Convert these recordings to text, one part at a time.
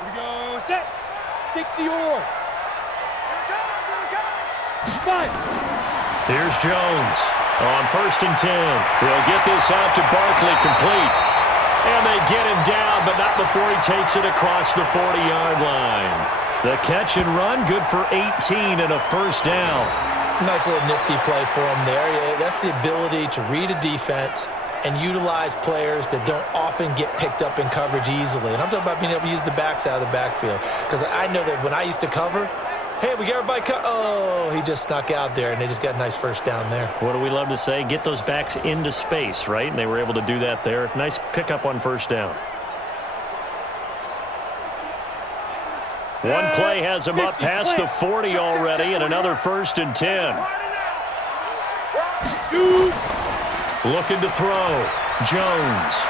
Here we go, set. 60 or. Five. Here's Jones on 1st and 10. He'll get this out to Barkley, complete. And they get him down, but not before he takes it across the 40-yard line. The catch and run, good for 18 and a first down. Nice little nifty play for him there. Yeah, that's the ability to read a defense and utilize players that don't often get picked up in coverage easily. And I'm talking about being able to use the backs out of the backfield. Because I know that when I used to cover, hey, we got everybody oh, he just snuck out there, and they just got a nice first down there. What do we love to say? Get those backs into space, right? And they were able to do that there. Nice pickup on first down. One play has him up past the 40 already, and another 1st and 10. Looking to throw. Jones.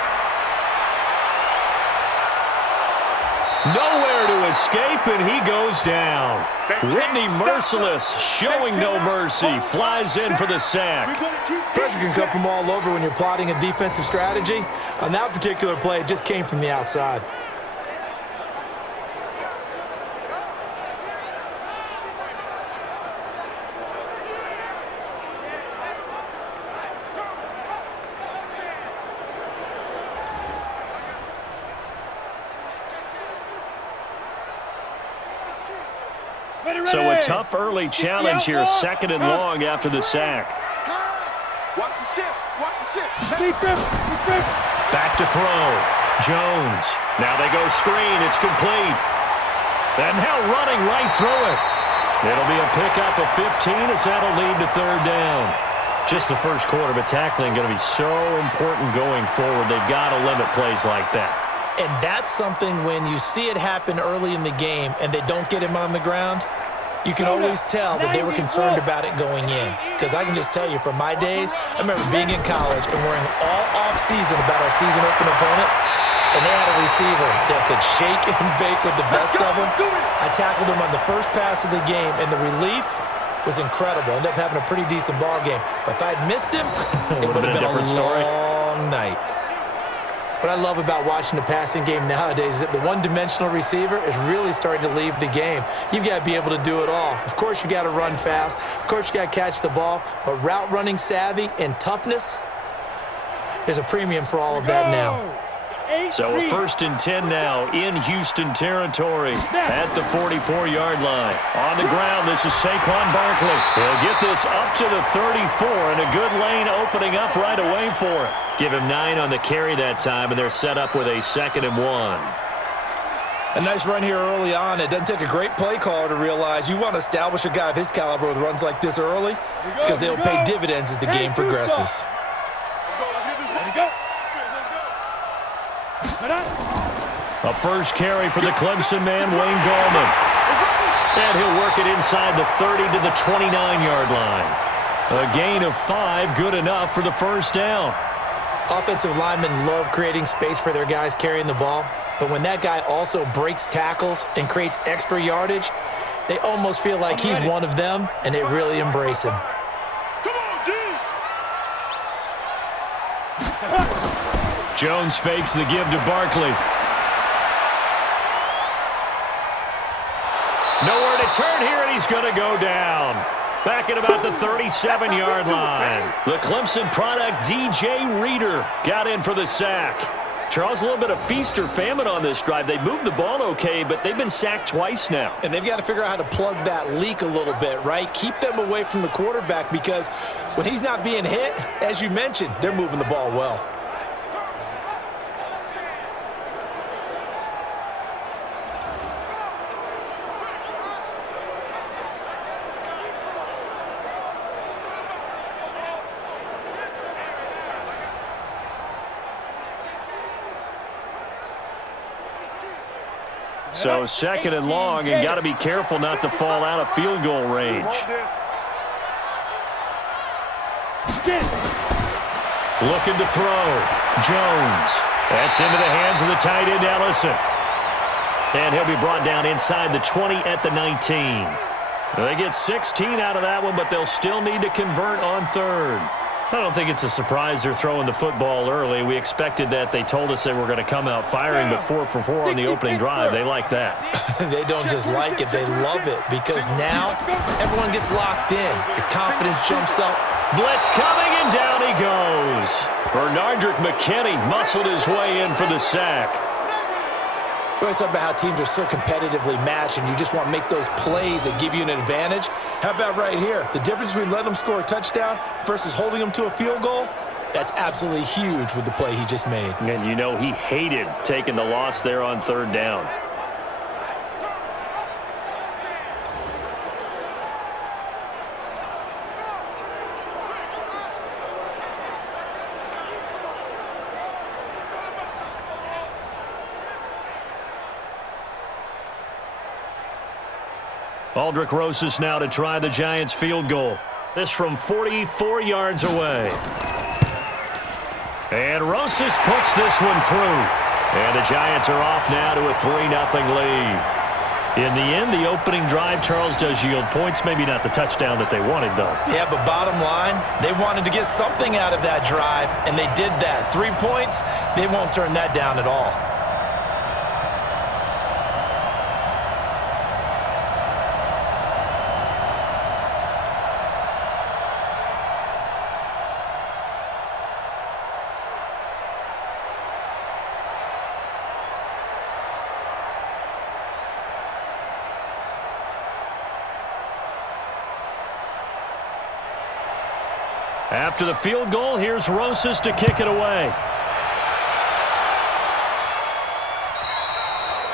Nowhere to escape, and he goes down. Whitney Merciless, showing no mercy, flies in for the sack. Pressure can come from all over when you're plotting a defensive strategy. On that particular play, it just came from the outside. So a tough early challenge here, 2nd and long after the sack. Watch the ship. Watch the ship. Back to throw. Jones. Now they go screen. It's complete. And now running right through it. It'll be a pickup of 15 as that'll lead to 3rd down. Just the first quarter, but tackling going to be so important going forward. They've got to limit plays like that. And that's something when you see it happen early in the game and they don't get him on the ground, you can always tell that they were concerned about it going in. Because I can just tell you, from my days, I remember being in college and worrying all off-season about our season open opponent, and they had a receiver that could shake and bake with the best of them. I tackled him on the first pass of the game, and the relief was incredible. Ended up having a pretty decent ball game. But if I'd missed him, it would have been a different story. Long night. What I love about watching the passing game nowadays is that the one-dimensional receiver is really starting to leave the game. You've got to be able to do it all. Of course, you got to run fast. Of course, you got to catch the ball. But route running savvy and toughness, there's a premium for all of that now. So a 1st and 10 now in Houston territory at the 44-yard line. On the ground, this is Saquon Barkley. He'll get this up to the 34, and a good lane opening up right away for him. Give him 9 on the carry that time, and they're set up with a 2nd and 1. A nice run here early on. It doesn't take a great play caller to realize you want to establish a guy of his caliber with runs like this early because they'll pay dividends as the game progresses. A first carry for the Clemson man, Wayne Gallman. And he'll work it inside the 30 to the 29-yard line. A gain of 5, good enough for the first down. Offensive linemen love creating space for their guys carrying the ball, but when that guy also breaks tackles and creates extra yardage, they almost feel like he's one of them, and they really embrace him. Jones fakes the give to Barkley. Nowhere to turn here, and he's going to go down. Back at about the 37-yard line. The Clemson product, DJ Reader, got in for the sack. Charles, a little bit of feast or famine on this drive. They moved the ball okay, but they've been sacked twice now. And they've got to figure out how to plug that leak a little bit, right? Keep them away from the quarterback because when he's not being hit, as you mentioned, they're moving the ball well. So 2nd and long, and got to be careful not to fall out of field goal range. Looking to throw. Jones. That's into the hands of the tight end, Ellison. And he'll be brought down inside the 20 at the 19. They get 16 out of that one, but they'll still need to convert on 3rd. I don't think it's a surprise they're throwing the football early. We expected that. They told us they were going to come out firing, but 4 for 4 on the opening drive. They like that. They don't just like it. They love it because now everyone gets locked in. Your confidence jumps up. Blitz coming, and down he goes. Bernardrick McKinney muscled his way in for the sack. We always talk about how teams are so competitively matched, and you just want to make those plays that give you an advantage. How about right here? The difference between letting them score a touchdown versus holding them to a field goal, that's absolutely huge with the play he just made. And you know he hated taking the loss there on 3rd down. Aldrick Rosas now to try the Giants field goal. This from 44 yards away. And Rosas puts this one through. And the Giants are off now to a 3-0 lead. In the end, the opening drive, Charles, does yield points. Maybe not the touchdown that they wanted, though. Yeah, but bottom line, they wanted to get something out of that drive, and they did that. 3 points, they won't turn that down at all. After the field goal, here's Rosas to kick it away.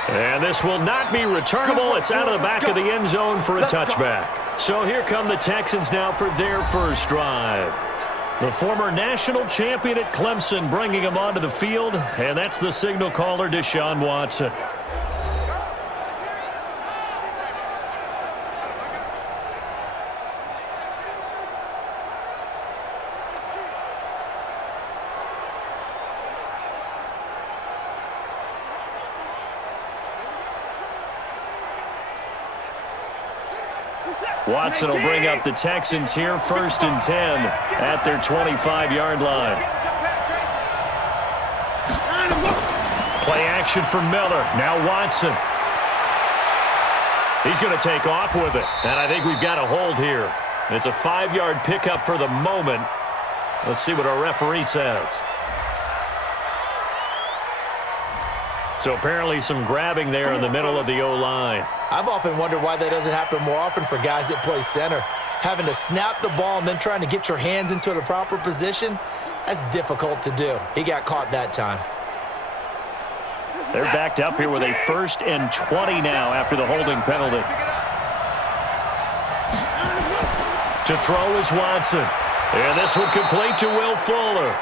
And this will not be returnable. It's out of the back of the end zone for a touchback. So here come the Texans now for their first drive. The former national champion at Clemson bringing him onto the field, and that's the signal caller, Deshaun Watson. Watson will bring up the Texans here 1st and 10 at their 25-yard line. Play action for Miller. Now Watson. He's going to take off with it. And I think we've got a hold here. It's a 5-yard pickup for the moment. Let's see what our referee says. So apparently some grabbing there in the middle of the O-line. I've often wondered why that doesn't happen more often for guys that play center. Having to snap the ball and then trying to get your hands into the proper position, that's difficult to do. He got caught that time. They're backed up here with a 1st and 20 now after the holding penalty. To throw is Watson. And this one complete to Will Fuller.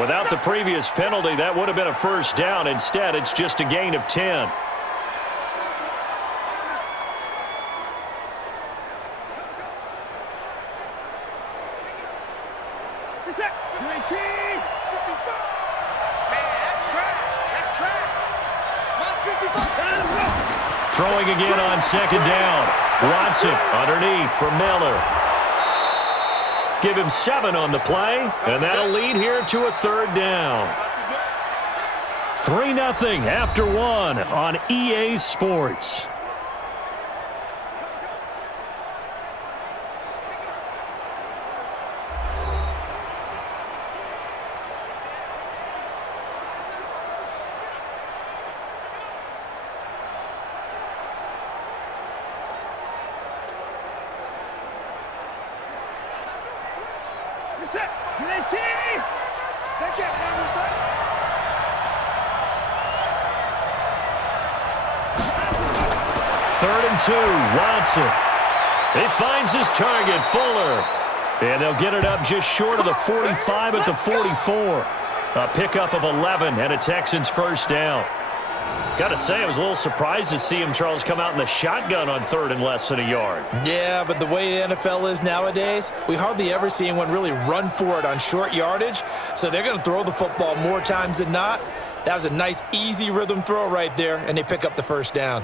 Without the previous penalty, that would have been a 1st down. Instead, it's just a gain of 10. Throwing again on 2nd down. Watson underneath for Miller. Give him 7 on the play, and that'll lead here to a 3rd down. 3-0 after 1 on EA Sports. Third and 2, Watson. He finds his target, Fuller. And they'll get it up just short of the 45 at the 44. A pickup of 11 and a Texans 1st down. Got to say, I was a little surprised to see him, Charles, come out in the shotgun on 3rd and less than a yard. Yeah, but the way the NFL is nowadays, we hardly ever see anyone really run for it on short yardage. So they're going to throw the football more times than not. That was a nice, easy rhythm throw right there, and they pick up the 1st down.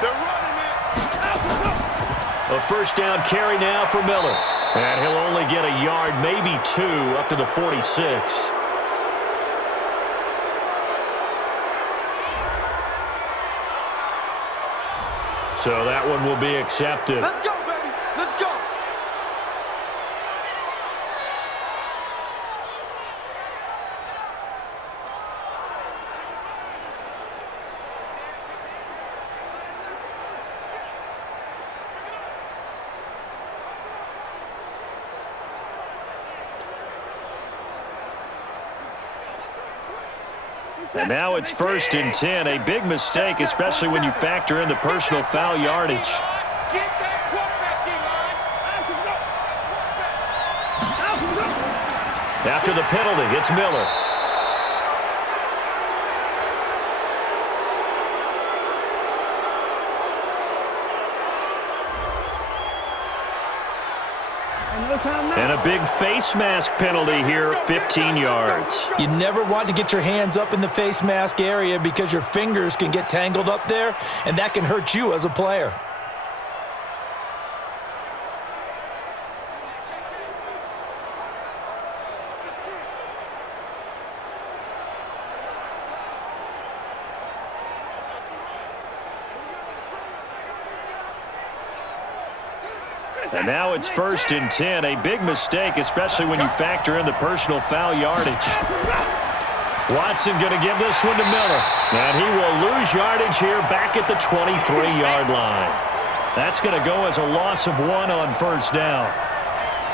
They're running it. A first down carry now for Miller. And he'll only get a yard, maybe 2, up to the 46. So that one will be accepted. Let's go, baby. Let's go. And now it's 1st and 10. A big mistake, especially when you factor in the personal foul yardage. After the penalty, it's Miller. And a big face mask penalty here, 15 yards. You never want to get your hands up in the face mask area because your fingers can get tangled up there, and that can hurt you as a player. And now it's 1st and 10. A big mistake, especially when you factor in the personal foul yardage. Watson going to give this one to Miller. And he will lose yardage here back at the 23-yard line. That's going to go as a loss of 1 on 1st down.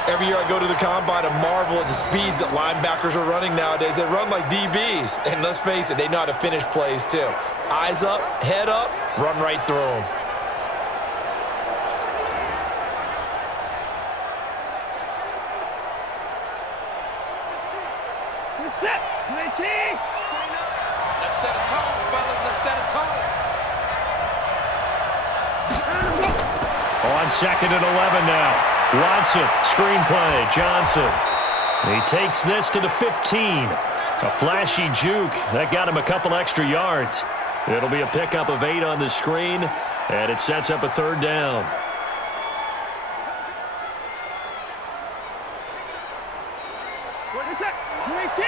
Every year I go to the combine and marvel at the speeds that linebackers are running nowadays. They run like DBs. And let's face it, they know how to finish plays too. Eyes up, head up, run right through them. Let's set a tone, fellas. Let's set a tone. On 2nd and 11 now. Watson, screenplay, Johnson. He takes this to the 15. A flashy juke. That got him a couple extra yards. It'll be a pickup of 8 on the screen, and it sets up a 3rd down. What is that? 19.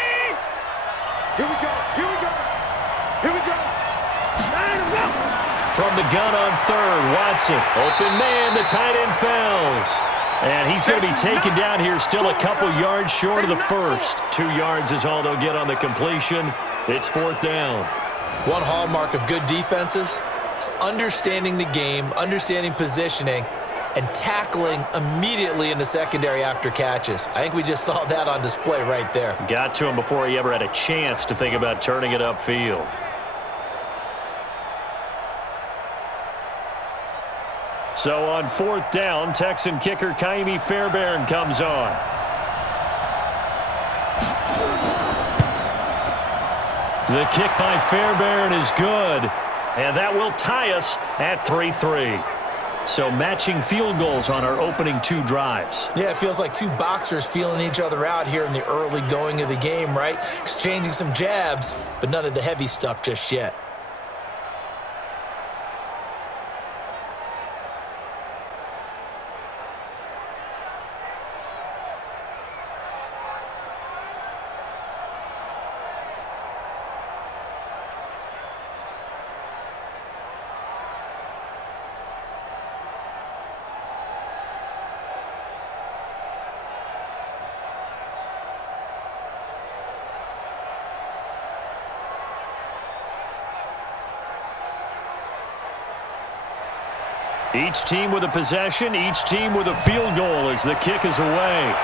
Here we go. Here we go. Here we go. From the gun on 3rd, Watson. Open man, the tight end falls. And he's going to be taken down here, still a couple yards short of the 1st. 2 yards is all they'll get on the completion. It's 4th down. One hallmark of good defenses is understanding the game, understanding positioning, and tackling immediately in the secondary after catches. I think we just saw that on display right there. Got to him before he ever had a chance to think about turning it upfield. So on 4th down, Texan kicker Kaimi Fairbairn comes on. The kick by Fairbairn is good, and that will tie us at 3-3. So matching field goals on our opening 2 drives. Yeah, it feels like 2 boxers feeling each other out here in the early going of the game, right? Exchanging some jabs, but none of the heavy stuff just yet. Each team with a possession, each team with a field goal as the kick is away.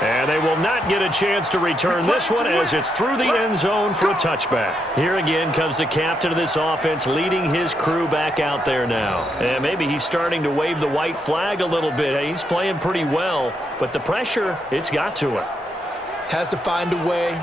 And they will not get a chance to return this one as it's through the end zone for a touchback. Here again comes the captain of this offense leading his crew back out there now. And maybe he's starting to wave the white flag a little bit. He's playing pretty well, but the pressure, it's got to him. Has to find a way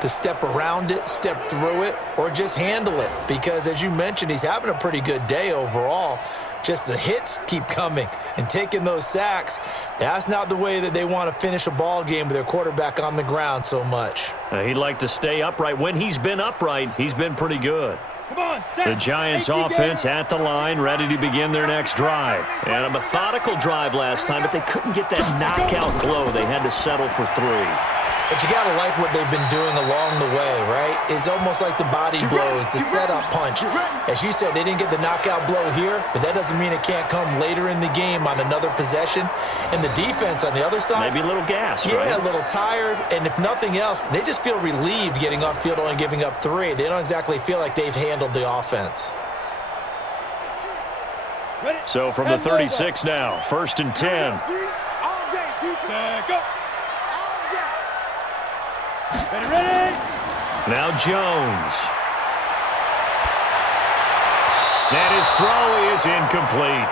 to step around it, step through it, or just handle it. Because as you mentioned, he's having a pretty good day overall. Just the hits keep coming and taking those sacks. That's not the way that they want to finish a ball game with their quarterback on the ground so much. He'd like to stay upright. When he's been upright, he's been pretty good. Come on, set. The Giants offense at the line, ready to begin their next drive. And a methodical drive last time, but they couldn't get that knockout blow. They had to settle for 3. But you got to like what they've been doing along the way, right? It's almost like the body blows, the setup punch. As you said, they didn't get the knockout blow here, but that doesn't mean it can't come later in the game on another possession. And the defense on the other side, maybe a little gassed, yeah, right? a little tired. And if nothing else, they just feel relieved getting off field, only giving up 3. They don't exactly feel like they've handled the offense. So from the 36 now, 1st and 10. All day, defense. Go. Ready. Now Jones. And his throw is incomplete.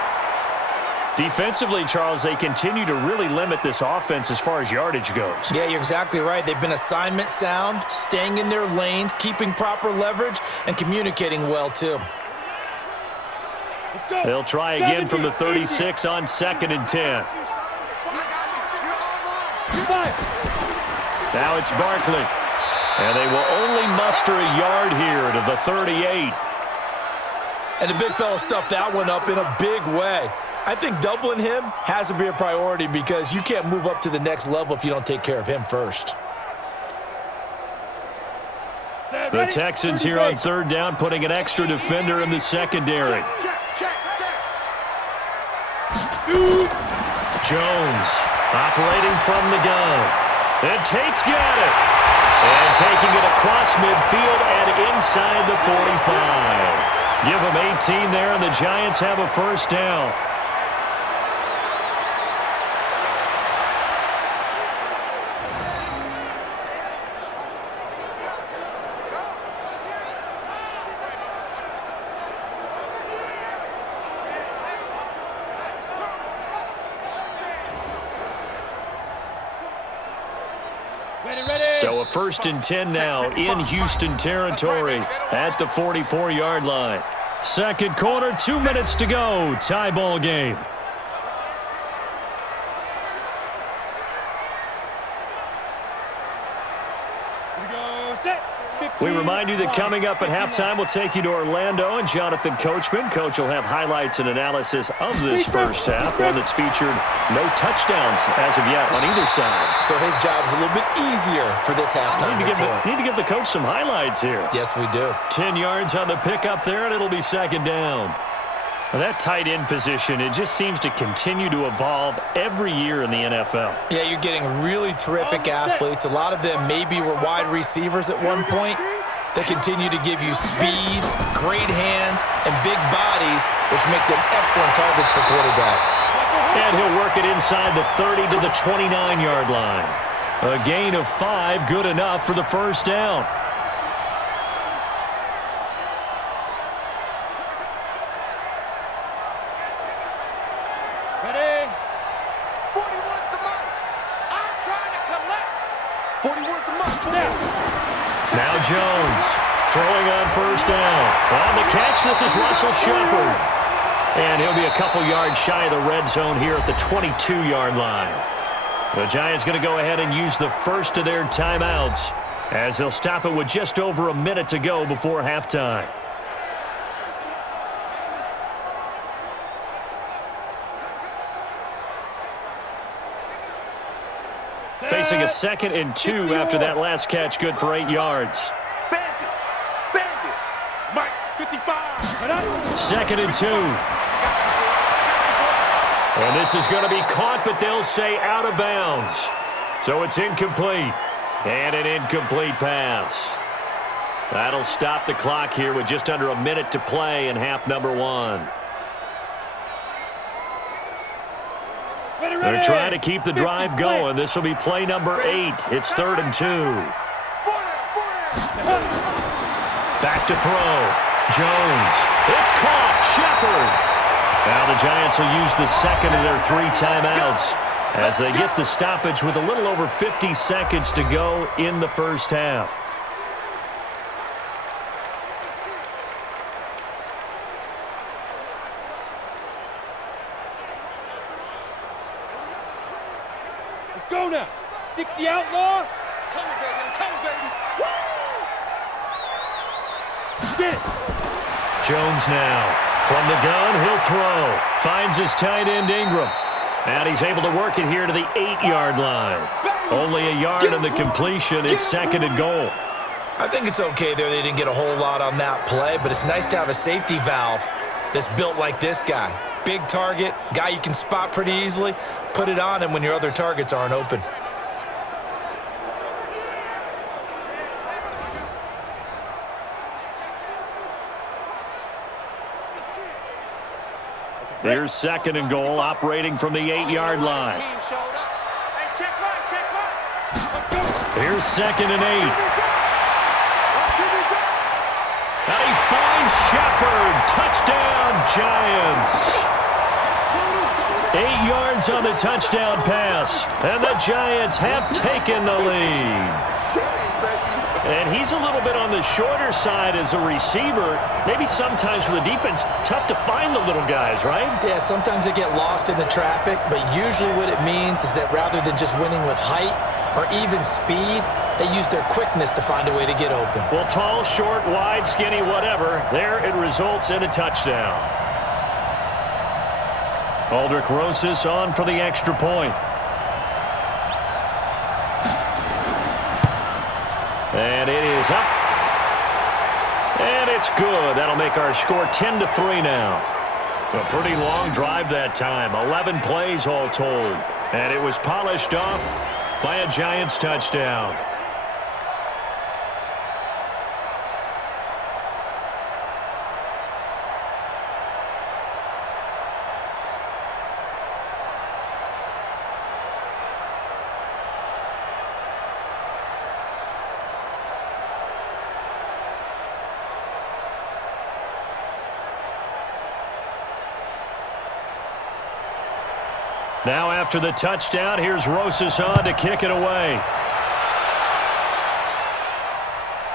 Defensively, Charles, they continue to really limit this offense as far as yardage goes. Yeah, you're exactly right. They've been assignment sound, staying in their lanes, keeping proper leverage, and communicating well, too. They'll try again from the 36 on 2nd and 10. Now it's Barkley. And they will only muster a yard here to the 38. And the big fella stuffed that one up in a big way. I think doubling him has to be a priority because you can't move up to the next level if you don't take care of him first. The Texans here on 3rd down, putting an extra defender in the secondary. Jones operating from the gun. And Tate's got it. And taking it across midfield and inside the 45. Give them 18 there, and the Giants have a 1st down. So a 1st and 10 now in Houston territory at the 44-yard line. 2nd quarter, 2 minutes to go. Tie ball game. We remind you that coming up at halftime, we'll take you to Orlando and Jonathan Coachman. Coach will have highlights and analysis of this first half, one that's featured no touchdowns as of yet on either side. So his job's a little bit easier for this halftime report. Need to give the coach some highlights here. Yes, we do. 10 yards on the pickup there, and it'll be 2nd down. Well, that tight end position, it just seems to continue to evolve every year in the NFL. Yeah, you're getting really terrific athletes. A lot of them maybe were wide receivers at one point. They continue to give you speed, great hands, and big bodies, which make them excellent targets for quarterbacks. And he'll work it inside the 30 to the 29-yard line. A gain of 5, good enough for the 1st down. Now Jones throwing on 1st down. On the catch, this is Russell Shepard. And he'll be a couple yards shy of the red zone here at the 22-yard line. The Giants going to go ahead and use the first of their timeouts as they'll stop it with just over a minute to go before halftime. Facing a 2nd and 2 after that last catch, good for 8 yards. Bandit, Mike, 55. 2nd and 2. And this is going to be caught, but they'll say out of bounds. So it's incomplete. And an incomplete pass. That'll stop the clock here with just under a minute to play in half number 1. They're trying to keep the drive going. This will be play number 8. It's 3rd and 2. Back to throw. Jones. It's caught. Shepard. Now the Giants will use the 2nd of their 3 timeouts as they get the stoppage with a little over 50 seconds to go in the first half. Let's go now. 60 outlaw. Come on, baby. Come on, baby. Woo! Get it. Jones now. From the gun, he'll throw. Finds his tight end, Ingram. And he's able to work it here to the 8-yard line. Only a yard on the completion. It's 2nd and goal. I think it's okay there. They didn't get a whole lot on that play, but it's nice to have a safety valve that's built like this guy. Big target, guy you can spot pretty easily. Put it on him when your other targets aren't open. Here's 2nd and goal, operating from the 8-yard line. Here's 2nd and 8. And he finds Shepard. Touchdown, Giants. 8 yards on the touchdown pass. And the Giants have taken the lead. And he's a little bit on the shorter side as a receiver. Maybe sometimes for the defense, tough to find the little guys, right? Yeah, sometimes they get lost in the traffic, but usually what it means is that rather than just winning with height or even speed, they use their quickness to find a way to get open. Well, tall, short, wide, skinny, whatever, there it results in a touchdown. Aldrich Rosas on for the extra point. And it is up. And it's good. That'll make our score 10-3 now. A pretty long drive that time. 11 plays all told. And it was polished off by a Giants touchdown. Now after the touchdown, here's Rosas on to kick it away.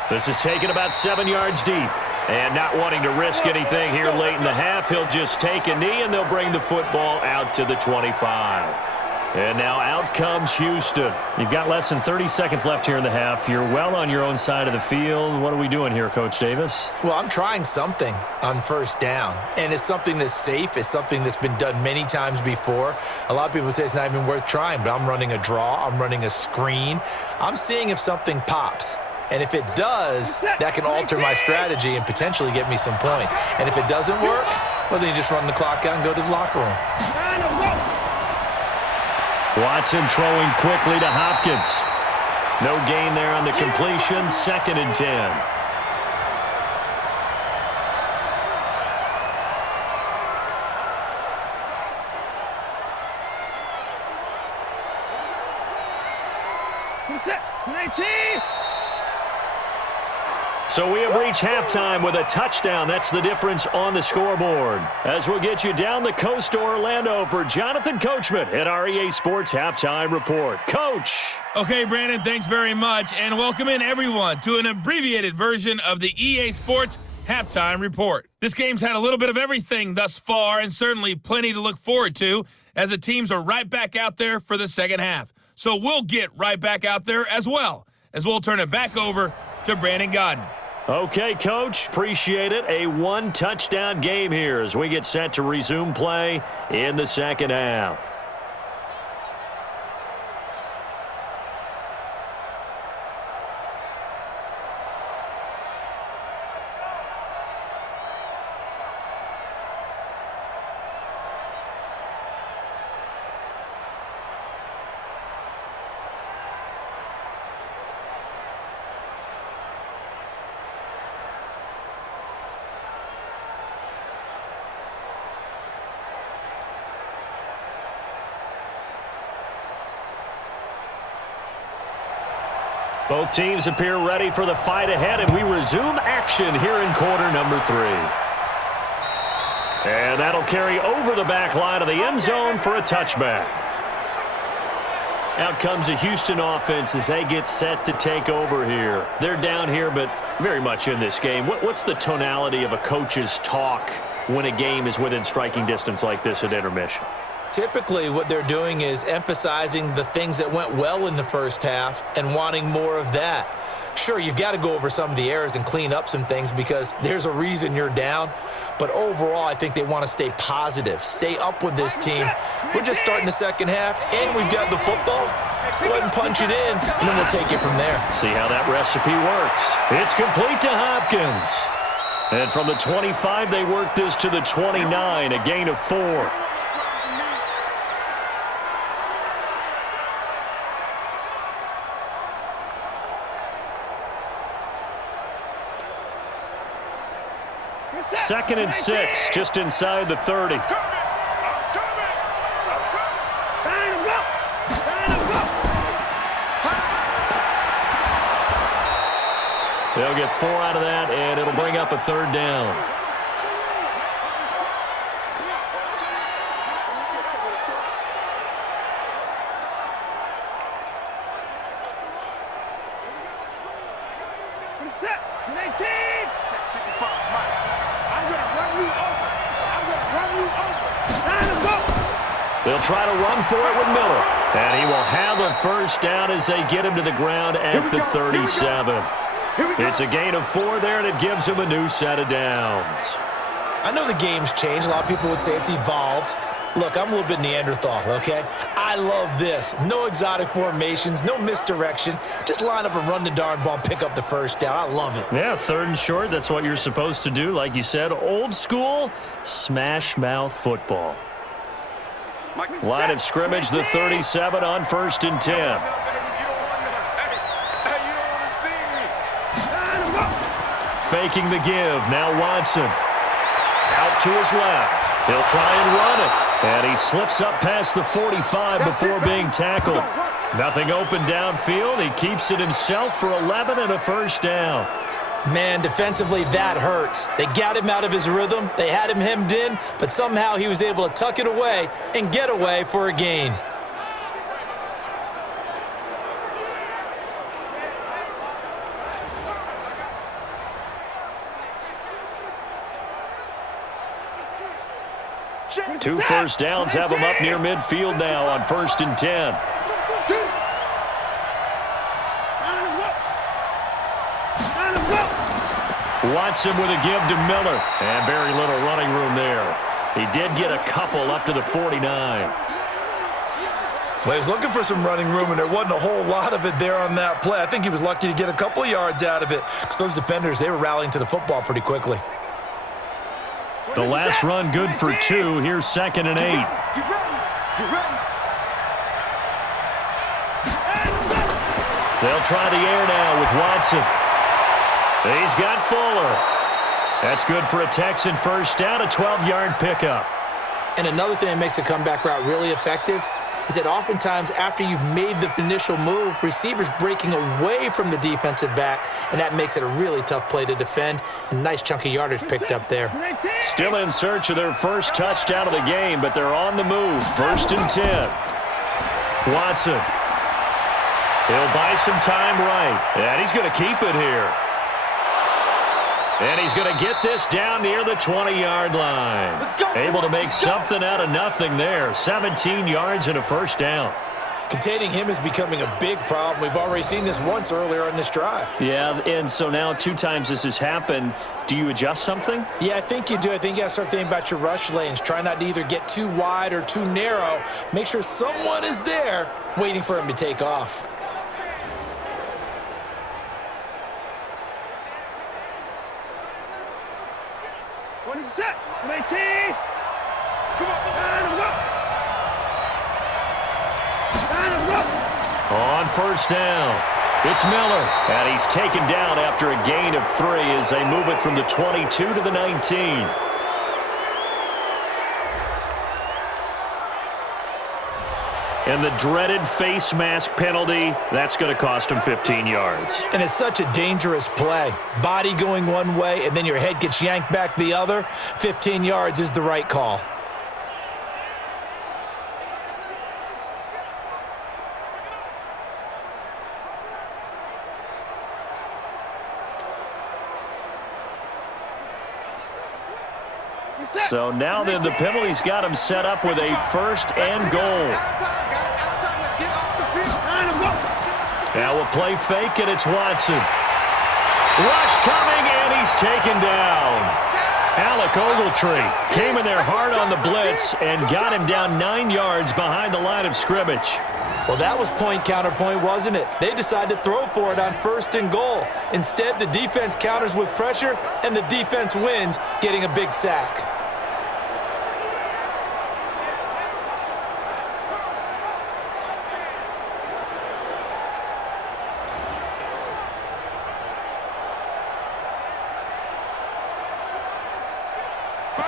This is taken about 7 yards deep. And not wanting to risk anything here late in the half, he'll just take a knee and they'll bring the football out to the 25. And now out comes Houston. You've got less than 30 seconds left here in the half. You're well on your own side of the field. What are we doing here, Coach Davis? Well, I'm trying something on first down, and it's something that's safe. It's something that's been done many times before. A lot of people say it's not even worth trying, but I'm running a draw. I'm running a screen. I'm seeing if something pops. And if it does, that can alter my strategy and potentially get me some points. And if it doesn't work, well, then you just run the clock out and go to the locker room. Watson throwing quickly to Hopkins. No gain there on the completion. 2nd and 10. So we have reached halftime with a touchdown. That's the difference on the scoreboard. As we'll get you down the coast to Orlando for Jonathan Coachman at our EA Sports Halftime Report. Coach. Okay, Brandon, thanks very much. And welcome in, everyone, to an abbreviated version of the EA Sports Halftime Report. This game's had a little bit of everything thus far and certainly plenty to look forward to as the teams are right back out there for the second half. So we'll get right back out there as well as we'll turn it back over to Brandon Godden. Okay, Coach, appreciate it. A one-touchdown game here as we get set to resume play in the second half. Both teams appear ready for the fight ahead, and we resume action here in quarter number 3. And that'll carry over the back line of the end zone for a touchback. Out comes the Houston offense as they get set to take over here. They're down here, but very much in this game. What's the tonality of a coach's talk when a game is within striking distance like this at intermission? Typically, what they're doing is emphasizing the things that went well in the first half and wanting more of that. Sure, you've got to go over some of the errors and clean up some things because there's a reason you're down. But overall, I think they want to stay positive, stay up with this team. We're just starting the second half, and we've got the football. Let's go ahead and punch it in, and then we'll take it from there. See how that recipe works. It's complete to Hopkins. And from the 25, they work this to the 29, a gain of 4. Second and 6, just inside the 30. They'll get 4 out of that, and it'll bring up a third down. Set. 19. Check 55. I'm going to run you over. I'm going to run you over. Line them up. They'll try to run for it with Miller. And he will have a first down as they get him to the ground at the 37. It's a gain of 4 there, and it gives him a new set of downs. I know the game's changed. A lot of people would say it's evolved. Look, I'm a little bit Neanderthal, okay? I love this. No exotic formations, no misdirection. Just line up and run the darn ball and pick up the first down. I love it. Yeah, third and short, that's what you're supposed to do. Like you said, old school, smash mouth football. Line of scrimmage, the 37 on 1st and 10. Faking the give. Now Watson. Out to his left. He'll try and run it. And he slips up past the 45 before being tackled. Nothing open downfield. He keeps it himself for 11 and a first down. Man, defensively, that hurts. They got him out of his rhythm. They had him hemmed in, but somehow he was able to tuck it away and get away for a gain. Two first downs have him up near midfield now on 1st and 10. Watson with a give to Miller. And very little running room there. He did get a couple up to the 49. Well, he was looking for some running room, and there wasn't a whole lot of it there on that play. I think he was lucky to get a couple of yards out of it because those defenders, they were rallying to the football pretty quickly. The last run good for 2. Here's 2nd and 8. They'll try the air now with Watson. He's got Fuller. That's good for a Texan first down, a 12-yard pickup. And another thing that makes a comeback route really effective is that oftentimes after you've made the initial move, receivers breaking away from the defensive back, and that makes it a really tough play to defend. A nice chunk of yardage picked up there. Still in search of their first touchdown of the game, but they're on the move. 1st and 10. Watson. He'll buy some time right, and he's going to keep it here. And he's going to get this down near the 20-yard line. Able to make something out of nothing there. 17 yards and a first down. Containing him is becoming a big problem. We've already seen this once earlier in this drive. Yeah, and so now 2 times this has happened. Do you adjust something? Yeah, I think you do. I think you got to start thinking about your rush lanes. Try not to either get too wide or too narrow. Make sure someone is there waiting for him to take off. Set. 19. Come on. Line them up. Line them up. On first down, it's Miller. And he's taken down after a gain of 3 as they move it from the 22 to the 19. And the dreaded face mask penalty, that's going to cost him 15 yards. And it's such a dangerous play. Body going one way, and then your head gets yanked back the other. 15 yards is the right call. So now then the penalty's got him set up with a 1st and goal. Now a play fake, and it's Watson. Rush coming, and he's taken down. Alec Ogletree came in there hard on the blitz and got him down 9 yards behind the line of scrimmage. Well, that was point counterpoint, wasn't it? They decided to throw for it on 1st and goal. Instead, the defense counters with pressure, and the defense wins, getting a big sack.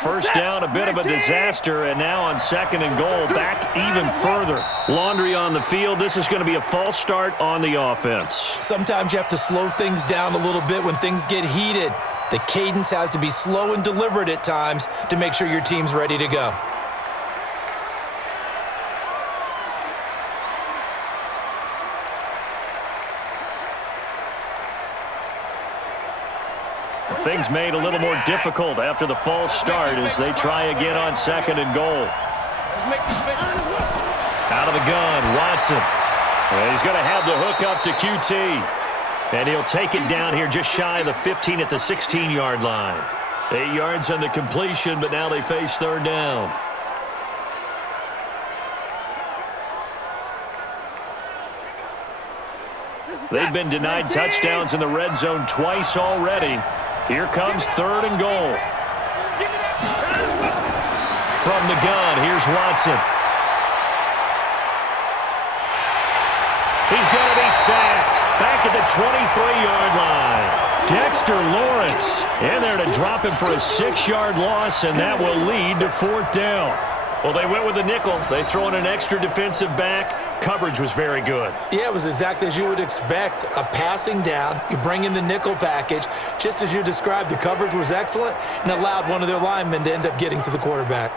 First down, a bit of a disaster, and now on 2nd and goal, back even further. Laundry on the field. This is going to be a false start on the offense. Sometimes you have to slow things down a little bit when things get heated. The cadence has to be slow and deliberate at times to make sure your team's ready to go. Things made a little more difficult after the false start as they try again on 2nd and goal. Out of the gun, Watson. And he's going to have the hook up to QT. And he'll take it down here just shy of the 15 at the 16-yard line. 8 yards on the completion, but now they face 3rd down. They've been denied touchdowns in the red zone twice already. Here comes 3rd and goal. From the gun, here's Watson. He's going to be sacked back at the 23-yard line. Dexter Lawrence in there to drop him for a 6-yard loss, and that will lead to 4th down. Well, they went with the nickel. They throw in an extra defensive back. Coverage was very good. Yeah, it was exactly as you would expect. A passing down, you bring in the nickel package. Just as you described, the coverage was excellent and allowed one of their linemen to end up getting to the quarterback.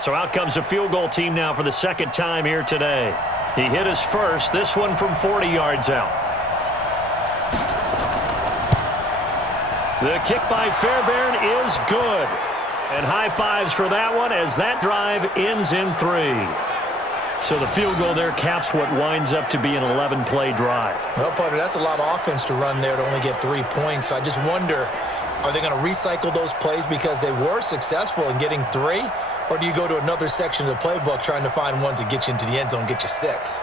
So out comes a field goal team now for the 2nd time here today. He hit his first, this one from 40 yards out. The kick by Fairbairn is good. And high fives for that one as that drive ends in 3. So the field goal there caps what winds up to be an 11-play drive. Well, partner, that's a lot of offense to run there to only get 3 points. So I just wonder, are they going to recycle those plays because they were successful in getting 3? Or do you go to another section of the playbook trying to find ones that get you into the end zone, get you 6?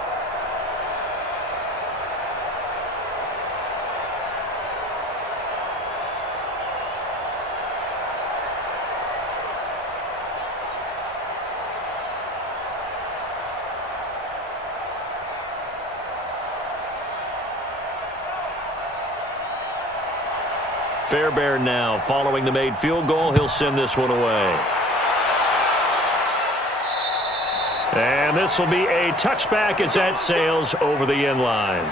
Fairbairn now following the made field goal. He'll send this one away. And this will be a touchback as that sails over the end line.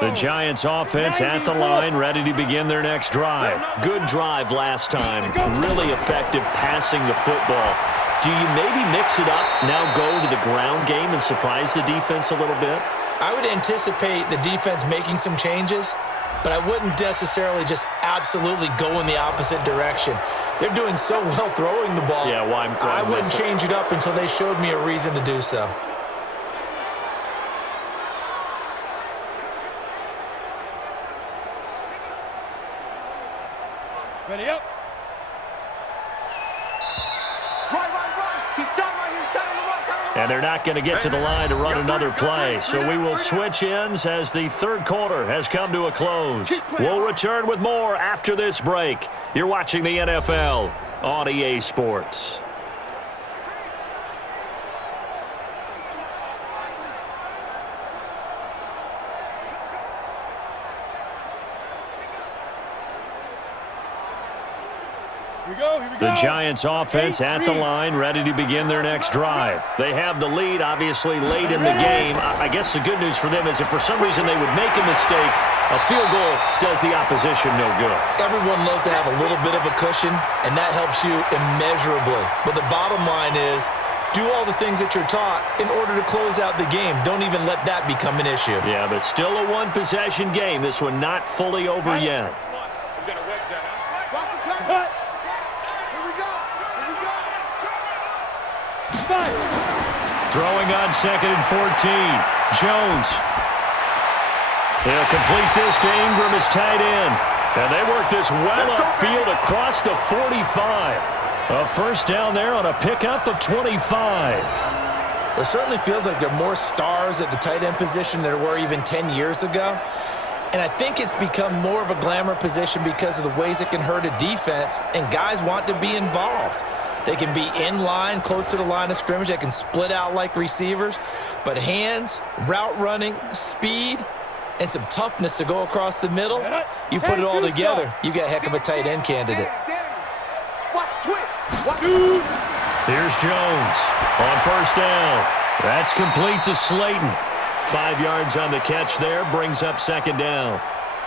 The Giants offense at the line, ready to begin their next drive. Good drive last time. Really effective passing the football. Do you maybe mix it up, now go to the ground game and surprise the defense a little bit? I would anticipate the defense making some changes, but I wouldn't necessarily just absolutely go in the opposite direction. They're doing so well throwing the ball. Yeah, why I wouldn't change it up until they showed me a reason to do so. Ready up. And they're not going to get to the line to run another play. So we will switch ends as the 3rd quarter has come to a close. We'll return with more after this break. You're watching the NFL on EA Sports. The Giants offense at the line, ready to begin their next drive. They have the lead, obviously, late in the game. I guess the good news for them is if for some reason they would make a mistake, a field goal does the opposition no good. Everyone loves to have a little bit of a cushion, and that helps you immeasurably. But the bottom line is, do all the things that you're taught in order to close out the game. Don't even let that become an issue. Yeah, but still a one-possession game. This one not fully over yet. Throwing on 2nd and 14. Jones. He'll complete this to Ingram, his tight end. And they work this well upfield across the 45. A first down there on a pickup of 25. It certainly feels like there are more stars at the tight end position than there were even 10 years ago. And I think it's become more of a glamour position because of the ways it can hurt a defense, and guys want to be involved. They can be in line, close to the line of scrimmage. They can split out like receivers. But hands, route running, speed, and some toughness to go across the middle, you put it all together, you got a heck of a tight end candidate. Here's Jones on first down. That's complete to Slayton. 5 yards on the catch there, brings up 2nd down.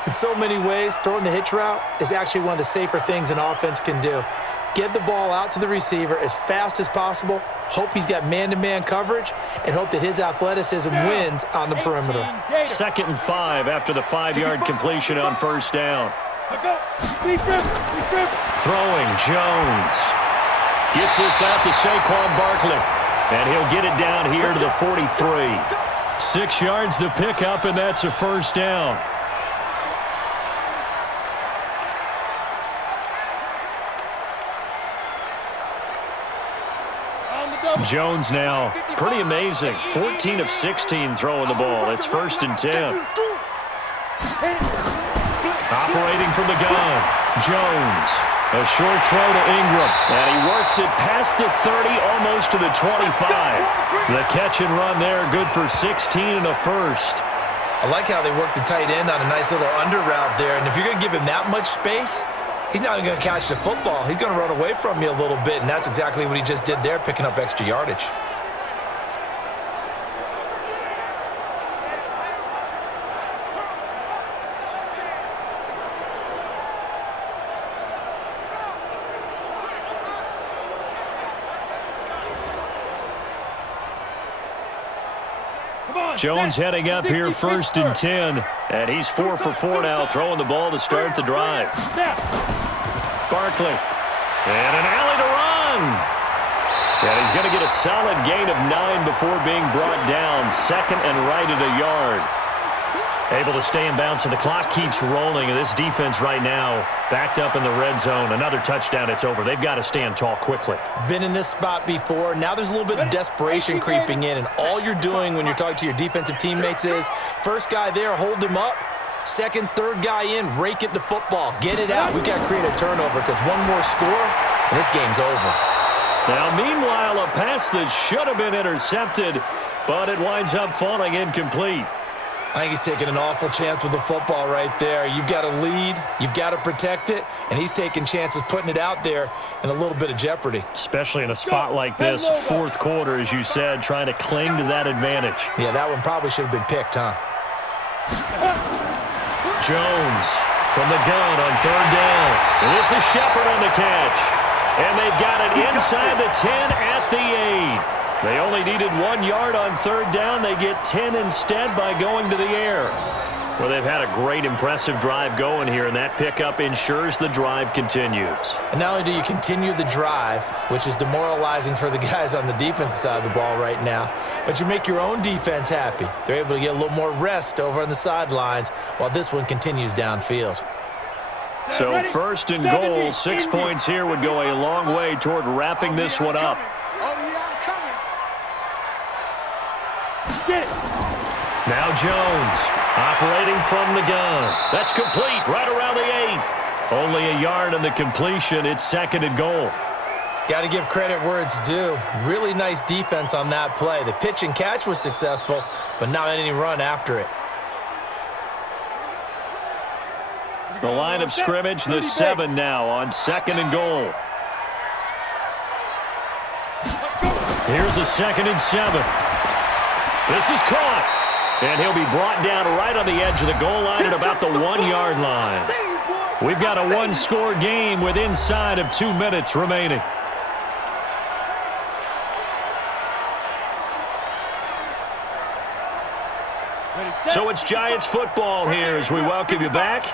In so many ways, throwing the hitch route is actually one of the safer things an offense can do. Get the ball out to the receiver as fast as possible, hope he's got man-to-man coverage, and hope that his athleticism wins on the perimeter. 2nd and 5 after the 5-yard completion on first down. Throwing, Jones. Gets this out to Saquon Barkley, and he'll get it down here to the 43. 6 yards the pickup, and that's a first down. Jones now, pretty amazing. 14 of 16 throwing the ball. It's 1st and 10. Operating from the gun, Jones. A short throw to Ingram, and he works it past the 30, almost to the 25. The catch and run there, good for 16 and a first. I like how they work the tight end on a nice little under route there, and if you're going to give him that much space, he's not even going to catch the football. He's going to run away from you a little bit, and that's exactly what he just did there, picking up extra yardage. Jones heading up here 1st and 10, and he's 4 for 4 now, throwing the ball to start the drive. Barkley, and an alley to run. And he's going to get a solid gain of 9 before being brought down, 2nd and right at a yard. Able to stay in bounds, and the clock keeps rolling. And this defense right now backed up in the red zone. Another touchdown, it's over. They've got to stand tall quickly. Been in this spot before. Now there's a little bit of desperation creeping in, and all you're doing when you're talking to your defensive teammates is first guy there, hold him up. Second, third guy in, rake it the football. Get it out. We've got to create a turnover because one more score, and this game's over. Now, meanwhile, a pass that should have been intercepted, but it winds up falling incomplete. I think he's taking an awful chance with the football right there. You've got to lead, you've got to protect it, and he's taking chances putting it out there in a little bit of jeopardy. Especially in a spot like this, 4th quarter, as you said, trying to cling to that advantage. Yeah, that one probably should have been picked, huh? Jones from the gun on 3rd down. And this is Shepard on the catch. And they've got it inside the 10 at the 8. They only needed 1 yard on 3rd down. They get 10 instead by going to the air. Well, they've had a great, impressive drive going here, and that pickup ensures the drive continues. And not only do you continue the drive, which is demoralizing for the guys on the defensive side of the ball right now, but you make your own defense happy. They're able to get a little more rest over on the sidelines while this one continues downfield. So 1st and goal, 6 points here would go a long way toward wrapping this one up. Now Jones, operating from the gun. That's complete, right around the 8. Only a yard on the completion. It's 2nd and goal. Got to give credit where it's due. Really nice defense on that play. The pitch and catch was successful, but not any run after it. The line of scrimmage, the 7 now on 2nd and goal. Here's a 2nd and 7. This is caught. And he'll be brought down right on the edge of the goal line at about the 1-yard line. We've got a 1-score game with inside of 2 minutes remaining. So it's Giants football here as we welcome you back.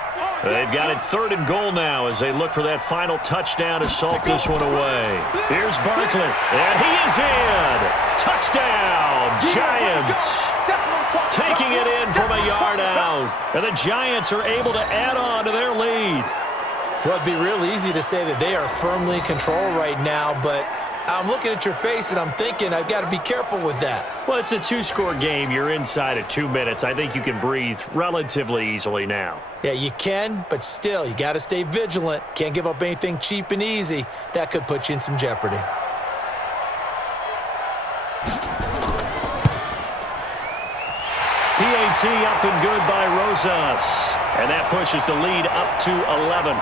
They've got it 3rd and goal now as they look for that final touchdown to salt this one away. Here's Barkley, and he is in. Touchdown, Giants. Taking it in from a yard out. And the Giants are able to add on to their lead. Well, it'd be real easy to say that they are firmly in control right now, but I'm looking at your face and I'm thinking I've got to be careful with that. Well, it's a 2-score game. You're inside of 2 minutes. I think you can breathe relatively easily now. Yeah, you can, but still, you got to stay vigilant. Can't give up anything cheap and easy. That could put you in some jeopardy. PAT up and good by Rosas. And that pushes the lead up to 11.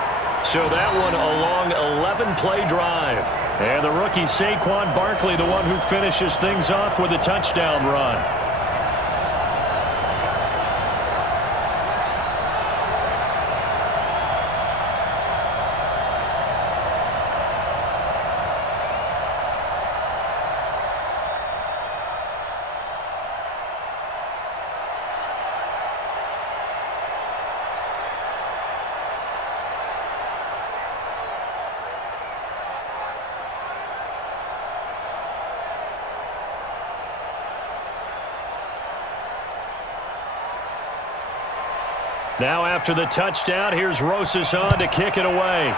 So that one a long 11-play drive. And the rookie Saquon Barkley, the one who finishes things off with a touchdown run. Now after the touchdown, here's Rosas on to kick it away.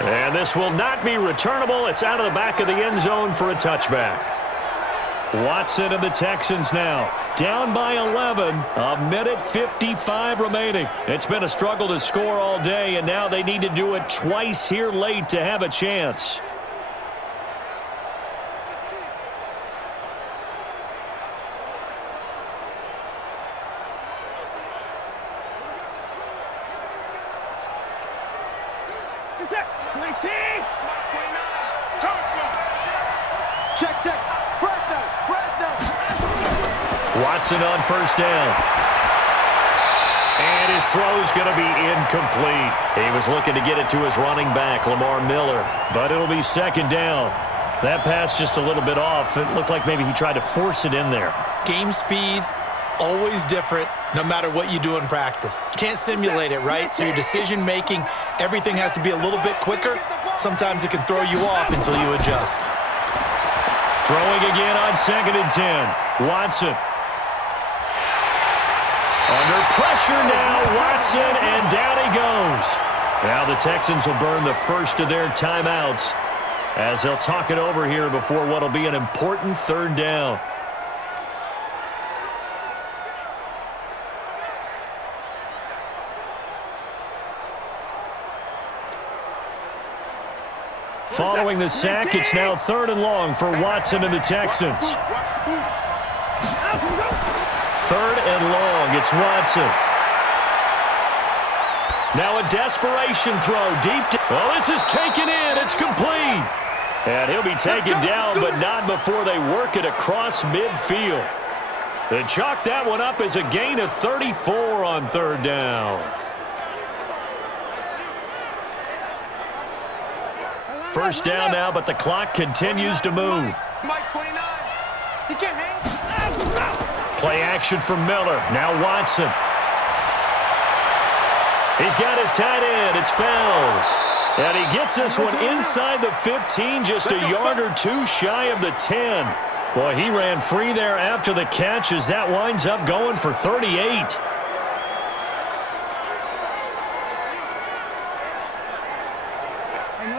And this will not be returnable. It's out of the back of the end zone for a touchback. Watson and the Texans now down by 11. 1:55 remaining. It's been a struggle to score all day, and now they need to do it twice here late to have a chance. Watson on first down. And his throw's going to be incomplete. He was looking to get it to his running back, Lamar Miller, but it'll be 2nd down. That pass just a little bit off. It looked like maybe he tried to force it in there. Game speed, always different, no matter what you do in practice. You can't simulate it, right? So your decision-making, everything has to be a little bit quicker. Sometimes it can throw you off until you adjust. Throwing again on 2nd and 10. Watson. Under pressure now, Watson, and down he goes. Now the Texans will burn the first of their timeouts as they'll talk it over here before what will be an important 3rd down. Following the sack, it's now 3rd and long for Watson and the Texans. 3rd and long, it's Watson. Now a desperation throw deep. Well, this is taken in. It's complete. And he'll be taken down, but not before they work it across midfield. They chalk that one up as a gain of 34 on 3rd down. First down now, but the clock continues to move. Play action from Miller. Now Watson. He's got his tight end. It's Fells. And he gets this one inside the 15, just a yard or two shy of the 10. Boy, he ran free there after the catch as that winds up going for 38.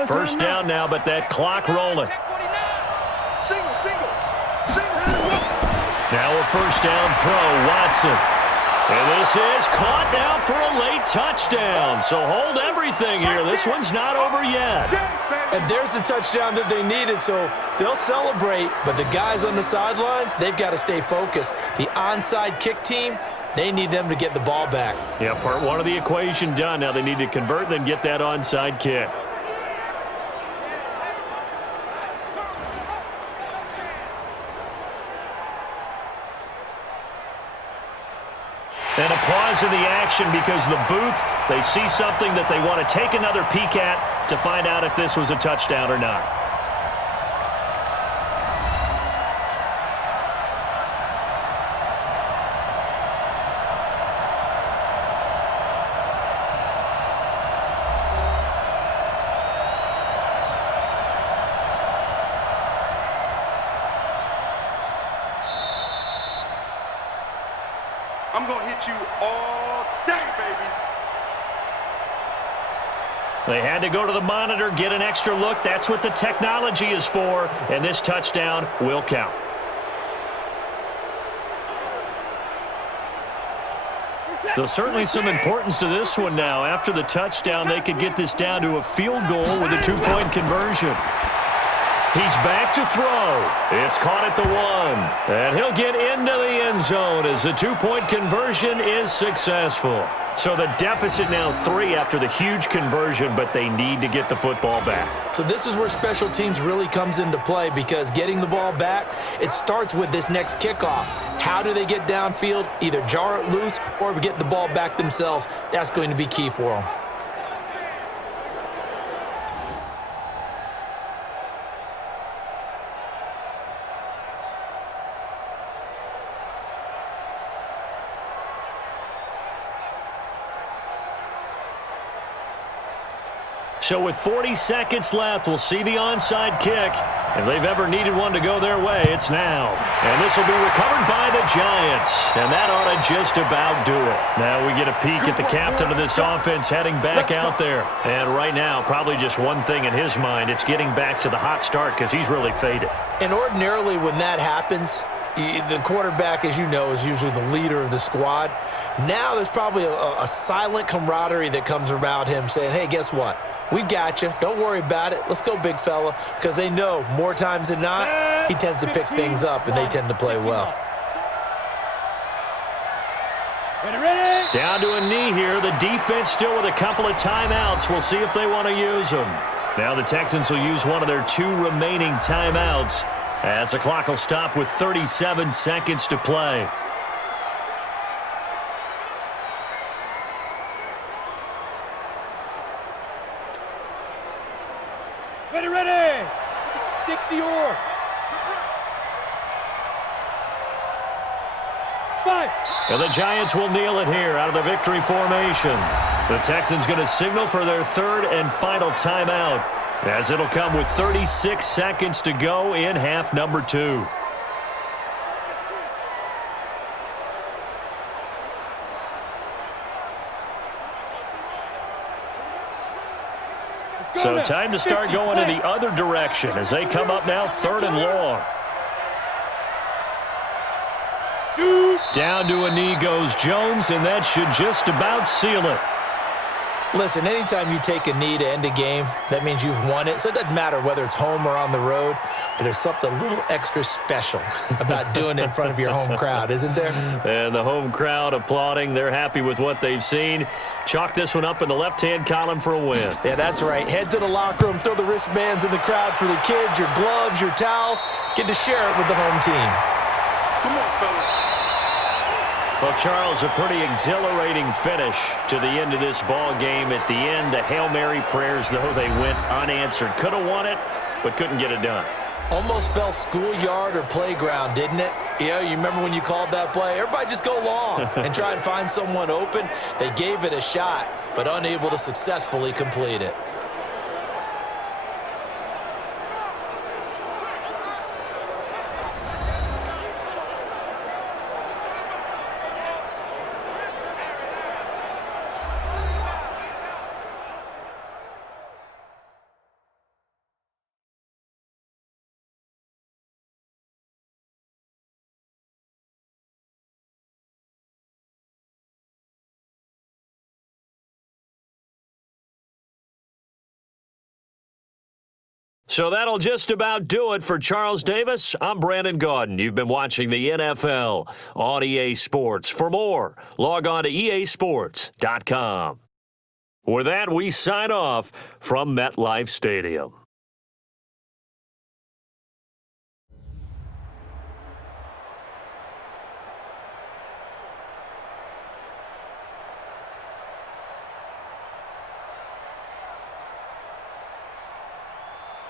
First down now, but that clock rolling. Now a first down throw, Watson. And this is caught now for a late touchdown. So hold everything here. This one's not over yet. And there's the touchdown that they needed, so they'll celebrate. But the guys on the sidelines, they've got to stay focused. The onside kick team, they need them to get the ball back. Yeah, part one of the equation done. Now they need to convert and then get that onside kick. And a pause in the action because the booth, they see something that they want to take another peek at to find out if this was a touchdown or not. I'm going to hit you all day, baby. They had to go to the monitor, get an extra look. That's what the technology is for, and this touchdown will count. So certainly some importance to this one now. After the touchdown, they could get this down to a field goal with a two-point conversion. He's back to throw. It's caught at the 1. And he'll get into the end zone as the two-point conversion is successful. So the deficit now 3 after the huge conversion, but they need to get the football back. So this is where special teams really comes into play, because getting the ball back, it starts with this next kickoff. How do they get downfield? Either jar it loose or get the ball back themselves. That's going to be key for them. So with 40 seconds left, we'll see the onside kick. If they've ever needed one to go their way, it's now. And this will be recovered by the Giants. And that ought to just about do it. Now we get a peek at the captain of this offense heading back out there. And right now, probably just one thing in his mind. It's getting back to the hot start because he's really faded. And ordinarily when that happens, the quarterback, as you know, is usually the leader of the squad. Now there's probably a silent camaraderie that comes around him saying, hey, guess what? We got you. Don't worry about it. Let's go, big fella. Because they know more times than not, he tends to pick things up, and they tend to play well. Ready? Down to a knee here. The defense still with a couple of timeouts. We'll see if they want to use them. Now the Texans will use one of their 2 remaining timeouts as the clock will stop with 37 seconds to play. Ready. 60 or 5. And the Giants will kneel it here out of the victory formation. The Texans going to signal for their 3rd and final timeout, as it'll come with 36 seconds to go in half number 2. So time to start going in the other direction as they come up now 3rd and long. Shoot. Down to a knee goes Jones, and that should just about seal it. Listen, anytime you take a knee to end a game, that means you've won it. So it doesn't matter whether it's home or on the road, but there's something a little extra special about doing it in front of your home crowd, isn't there? And the home crowd applauding. They're happy with what they've seen. Chalk this one up in the left-hand column for a win. Yeah, that's right. Head to the locker room, throw the wristbands in the crowd for the kids, your gloves, your towels. Get to share it with the home team. Come on, fellas. Well, Charles, a pretty exhilarating finish to the end of this ball game. At the end, the Hail Mary prayers, though, they went unanswered. Could have won it, but couldn't get it done. Almost felt schoolyard or playground, didn't it? Yeah, you remember when you called that play? Everybody just go long and try and find someone open. They gave it a shot, but unable to successfully complete it. So that'll just about do it for Charles Davis. I'm Brandon Gaudin. You've been watching the NFL on EA Sports. For more, log on to easports.com. With that, we sign off from MetLife Stadium.